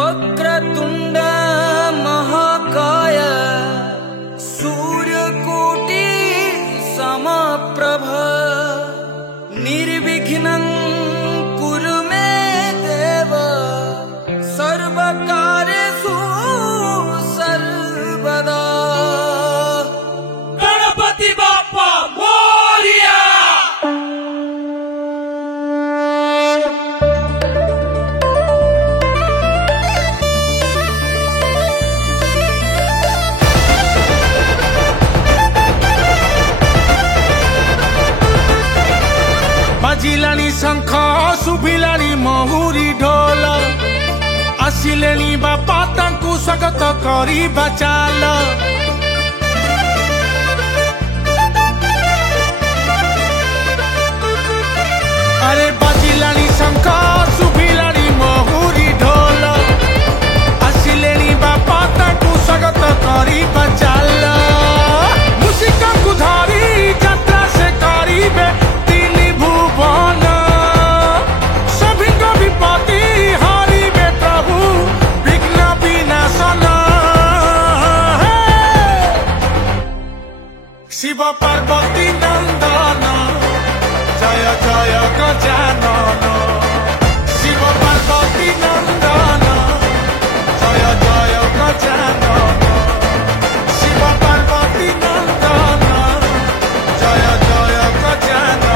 वक्रतुंड महाकाय सूर्यकोटि समप्रभ निर्विघ्नं कुरु मे देव सर्वकार्येषु सर्वदा। गणपति बाप्पा मोरिया। बाजिलानी शंख शुभिलानी महुरी ढोल आसिलेनी बापा तांकु स्वागत करी बचाल। अरे बाजिलानी शंख शुभिलानी महुरी ढोल आसिलेनी बापा तांकु स्वागत करी बचाल। मूषिका को धरी यात्रा से करीबे भुवन सभी को विपत्ति हरिबे प्रभु विघ्न विनाशन। शिव पार्वती नंदन जय जय गजानन। शिव पार्वती नंदन जय जय गजानन। शिव पार्वती नंदन जय जय गजानन।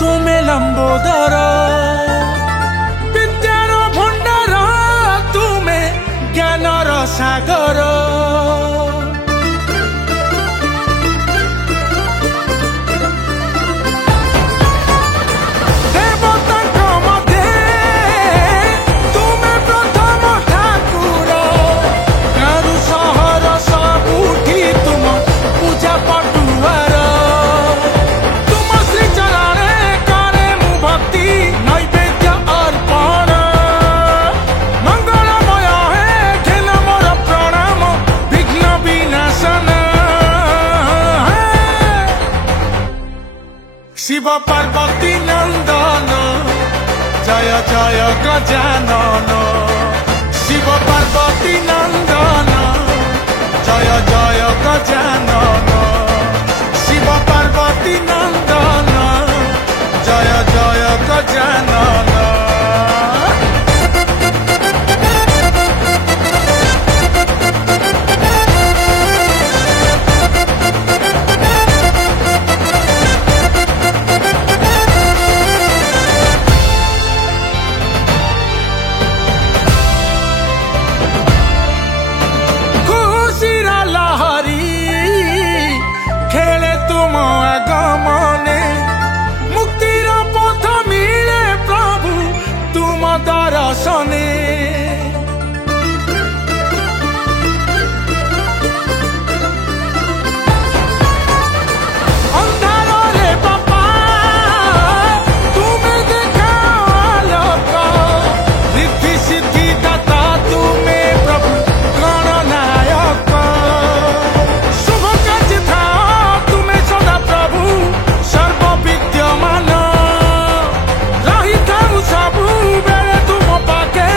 तुम्हें लंबोदर विद्यार भंडार तुम्हें ज्ञानर सागर। देवता मध्य तुम्हें प्रथम ठाकुर गारु सहर सबुठी तुम पूजा पटुआर। नैवेद्य अर्पण मंगलमय है खेल मोर प्रणाम विघ्न विनाशन। शिव पार्वती नंदन जय जय गजानन। शिव पार्वती नंदन जय जय गजानन। शिव पार्वती नंदन जय जय गजानन। खुशीरा लहरी खेले तुम आगमने मुक्तिर पथ मिले प्रभु तुम दर्शने। अंधार रे बापा तुम्हें देखा आलोक रिद्धि सिद्धि दाता तुम्हें प्रभु गणनायक। शुभ कार्य था तुम्हें सदा प्रभु सर्व विद्यमान रही थाऊ सबु बेले तुम पाके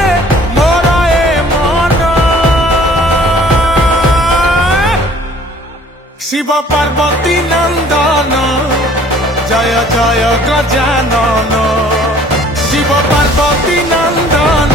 मोर ए मन। शिव पार्वती नंदन जय जय गजानन। शिव पार्वती नंदन